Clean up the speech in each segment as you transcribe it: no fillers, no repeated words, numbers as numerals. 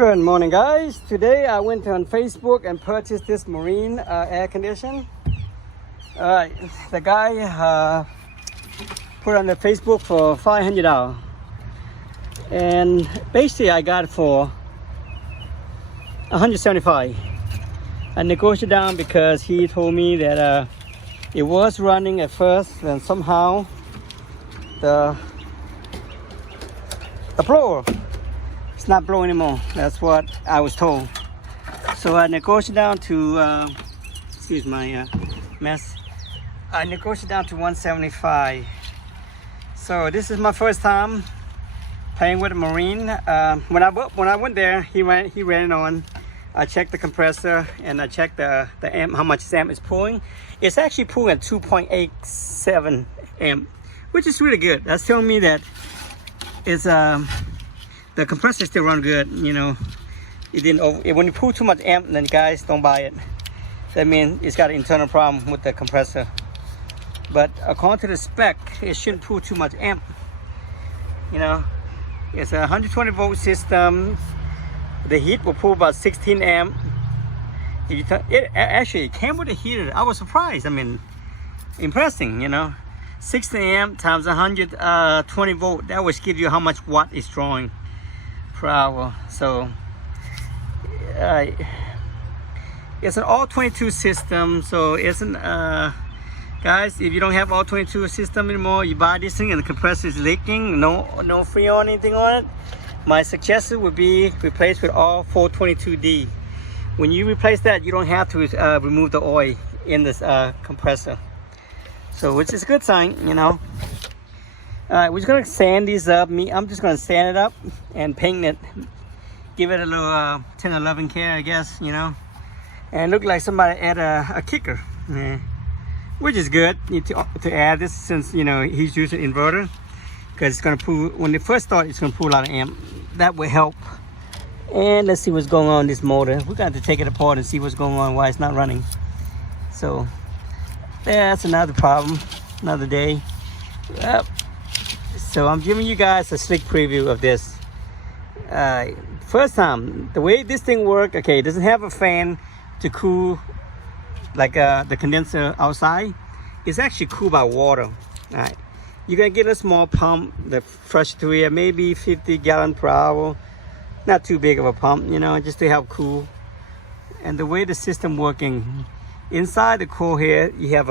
Good morning, guys. Today I went on Facebook and purchased this Marine air conditioner. The guy put on the Facebook for $500, and basically I got it for $175. I negotiated down because he told me that it was running at first, and somehow the blower, it's not blowing anymore. That's what I was told. So I negotiated down to, excuse my mess. I negotiated down to $175. So this is my first time playing with a Marine. When I went there, he ran it on. I checked the compressor and I checked the amp, how much amp it's pulling. It's actually pulling at 2.87 amp, which is really good. That's telling me that it's the compressor still run good. You know, it didn't when you pull too much amp, then guys, don't buy it. That means it's got an internal problem with the compressor. But according to the spec, it shouldn't pull too much amp. You know, it's a 120 volt system. The heat will pull about 16 amp. It actually came with a heater. I was surprised. I mean, impressing, you know. 16 amp times 120 volt. That will give you how much watt it's drawing per hour. So it's an all 22 system. So it's an guys, if you don't have all 22 system anymore, you buy this thing and the compressor is leaking, no freon anything on it, my suggestion would be replace with all 422D. When you replace that, you don't have to remove the oil in this compressor. So which is a good sign, you know. Alright, we're just gonna sand these up. I'm just gonna sand it up and paint it, give it a little 10 11 care, I guess, you know. And look like somebody add a kicker, which is good to add this, since you know he's using inverter, because it's gonna pull, when they first start, it's gonna pull a lot of amp. That will help. And let's see what's going on in this motor. We're gonna have to take it apart and see what's going on, why it's not running. So yeah, that's another problem, another day. Yep. So I'm giving you guys a slick preview of this. First time, the way this thing works, okay, it doesn't have a fan to cool like the condenser outside. It's actually cooled by water. All right, you're gonna get a small pump, the fresh to here, maybe 50 gallon per hour. Not too big of a pump, you know, just to help cool. And the way the system working, inside the core here, you have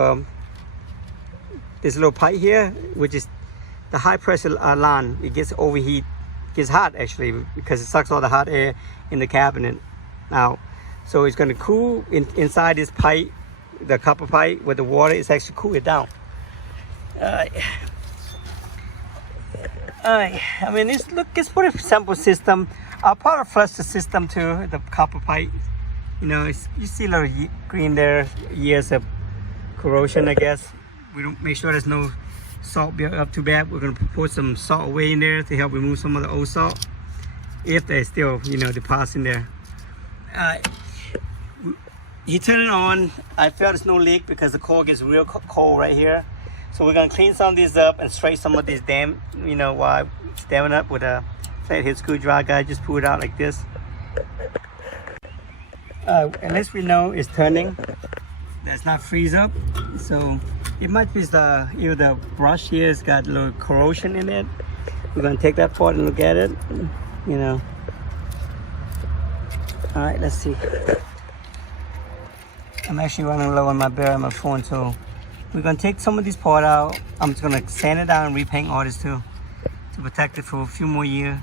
this little pipe here, which is the high pressure line. It gets overheat, gets hot actually, because it sucks all the hot air in the cabinet out. So it's going to cool inside this pipe, the copper pipe with the water. It's actually cool it down. I mean, it's pretty simple system. I'll probably flush the system to the copper pipe. You know, you see a little green there, years of corrosion, I guess. We don't make sure there's no salt built up too bad. We're going to put some salt away in there to help remove some of the old salt, if there's still, you know, deposits in there. He turned it on. I felt there's no leak because the core gets real cold right here. So we're gonna clean some of these up and straighten some of these you know, while damming up with a flathead screwdriver. Guy, just pull it out like this. At least we know it's turning. That's not freeze up. So it might be either the brush here has got a little corrosion in it. We're gonna take that part and look at it. You know. All right, let's see. I'm actually running low on my battery on my phone, so we're gonna take some of this part out. I'm just gonna sand it down and repaint all this too, to protect it for a few more years.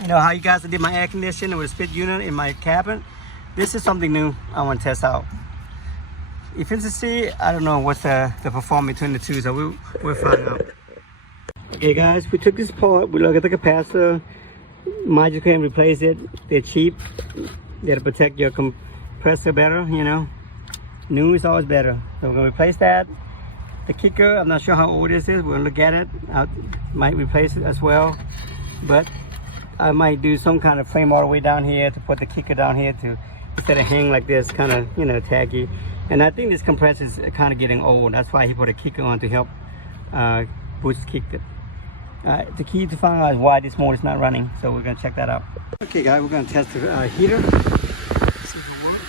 You know how you guys did my air conditioner with a split unit in my cabin? This is something new I want to test out. Efficiency, I don't know what's the performance between the two, so we'll find out. Okay guys, we took this part, we look at the capacitor. Magic can replace it. They're cheap. They'll protect your compressor better, you know. New is always better. So we're gonna replace that. The kicker, I'm not sure how old this is. We're gonna look at it. I might replace it as well, but I might do some kind of frame all the way down here to put the kicker down here to, instead of hang like this, kind of, you know, taggy. And I think this compressor is kind of getting old. That's why he put a kicker on to help boost kick it. The key to find out is why this motor is not running, so we're gonna check that out. Okay guys, we're gonna test the heater. See if it works.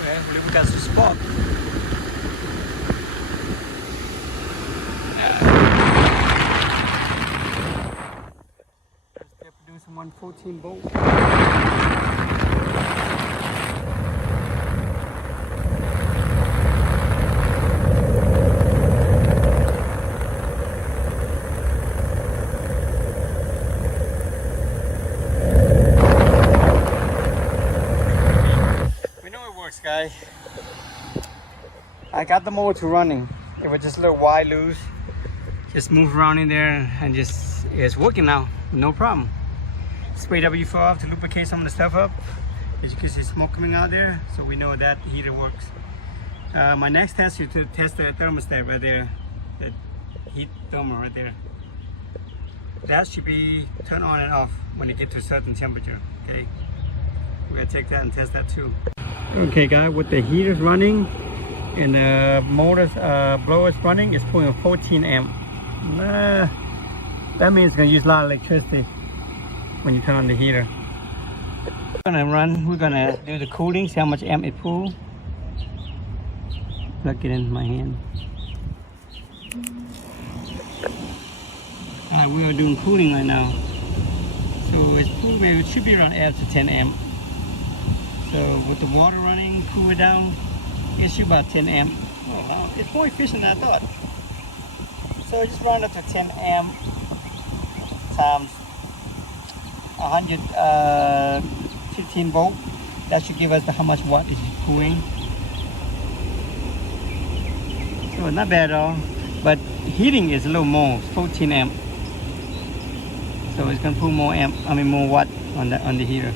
Well, we got some spark. They're producing 114 volts. Guys, I got the motor running. It was just a little wide loose. Just move around in there and just it's working now, no problem. Spray W4 off to lubricate some of the stuff up. As you can see, smoke coming out there, so we know that heater works. My next test is to test the thermostat right there, the heat thermal right there. That should be turned on and off when you get to a certain temperature. Okay, we're gonna take that and test that too. Okay guys, with the heaters running and the motors blowers running, it's pulling a 14 amp. That means it's gonna use a lot of electricity when you turn on the heater. We're gonna do the cooling, see how much amp it pulls. Plug it in my hand. We are doing cooling right now. So it's pulling, it should be around 8 to 10 amp. So with the water running, cool it down, it should about 10 amp. Oh, wow. It's more efficient than I thought. So just run up to 10 amp times 115 volt. That should give us how much watt is cooling. So not bad at all. But heating is a little more, 14 amp. So it's gonna pull more amp, more watt on the heater.